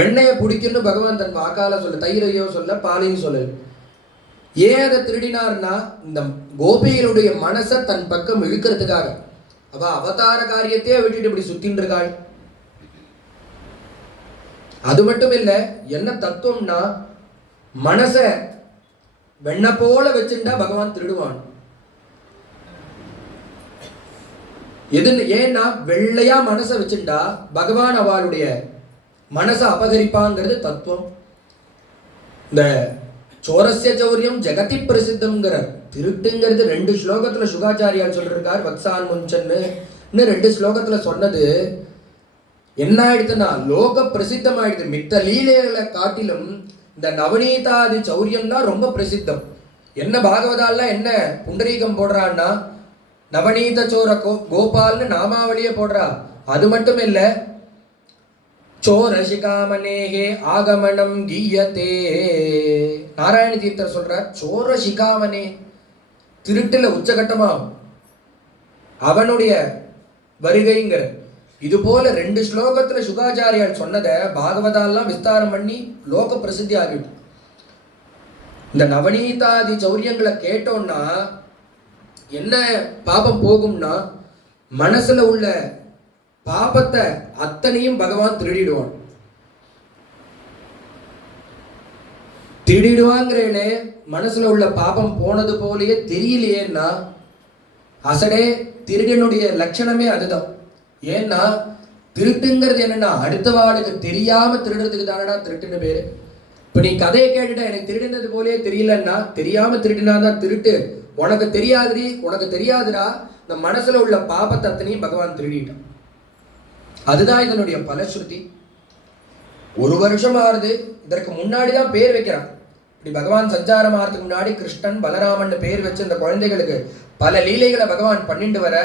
வெண்ணையை பிடிக்குன்னு பகவான் தன் வாக்கால சொல்ல, தயிரையோ சொல்ல, பாலையும் சொல்லல். ஏன் அதை திருடினார்னா இந்த கோபிகளுடைய மனசை தன் பக்கம் இழுக்கிறதுக்காக. அவ அவதார காரியத்தையே விட்டுட்டு இப்படி சுத்தின்னு இருக்காள். அது மட்டும் இல்ல, என்ன தத்துவம்னா மனச வெண்ண போல வச்சுட்டா பகவான் திருடுவான். எது ஏன்னா வெள்ளையா மனசை வச்சுட்டா பகவான் அவளுடைய மனசை அபகரிப்பாங்கிறது தத்துவம். இந்த சோரஸ்ய சௌரியம் ஜெகதி பிரசித்தம்ங்கிற திருட்டுங்கிறது 2 ஸ்லோகத்துல சுகாச்சாரியால் சொல்லிருக்கார். வத்சான் முஞ்சன்னு 2 ஸ்லோகத்துல சொன்னது என்ன ஆயிடுதுன்னா லோக பிரசித்தம் ஆயிடுது. மித்த லீலைகளை காட்டிலும் இந்த நவநீதாதி சௌரியம் தான் ரொம்ப பிரசித்தம். என்ன பாகவதால என்ன புண்டரீகம் போடுறான்னா நவநீத சோர கோபால்னு நாமாவளியே போடுறா. அது மட்டும் இல்ல, சோரசிகாமனேகே ஆகமனம் கீயத்தே. நாராயண தீர்த்தர் சொல்றார், சோரசிகாமனே திருட்டுல உச்சகட்டமா அவனுடைய வருகைங்கிற. இது போல 2 ஸ்லோகத்துல சுகாச்சாரியால் சொன்னதை பாகவதாலாம் விஸ்தாரம் பண்ணி லோக பிரசித்தி ஆகிட்டு. இந்த நவநீதாதி சௌரியங்களை கேட்டோம்னா என்ன பாபம் போகும்னா மனசுல உள்ள பாபத்தை அத்தனையும் பகவான் திருடிடுவான். திருடிடுவாங்கிறே மனசுல உள்ள பாபம் போனது போலயே தெரியலையேன்னா அசடே திருடனுடைய லட்சணமே அதுதான். ஏன்னா திருட்டுங்கிறது என்னன்னா அடுத்த வாளுக்கு தெரியாம திருடுறதுக்கு தானடா திருட்டுன்னு பேரு. இப்ப நீ கதையை கேட்டுட்டா எனக்கு திருடினது போலயே தெரியலன்னா தெரியாம திருடினாதான் திருட்டு. உனக்கு தெரியாதுரி, உனக்கு தெரியாதுடா. இந்த மனசுல உள்ள பாபத்தை அத்தனையும் பகவான் திருடிட்டான். அதுதான் இதனுடைய பலஸ்ருதி. 1 வருஷம் ஆறுது. இதற்கு முன்னாடிதான் பேர் வைக்கிறான். இப்படி பகவான் சஞ்சாரம் ஆகிறதுக்கு முன்னாடி கிருஷ்ணன் பலராமன் பேர் வச்சு இந்த குழந்தைகளுக்கு பல லீலைகளை பகவான் பண்ணிட்டு வர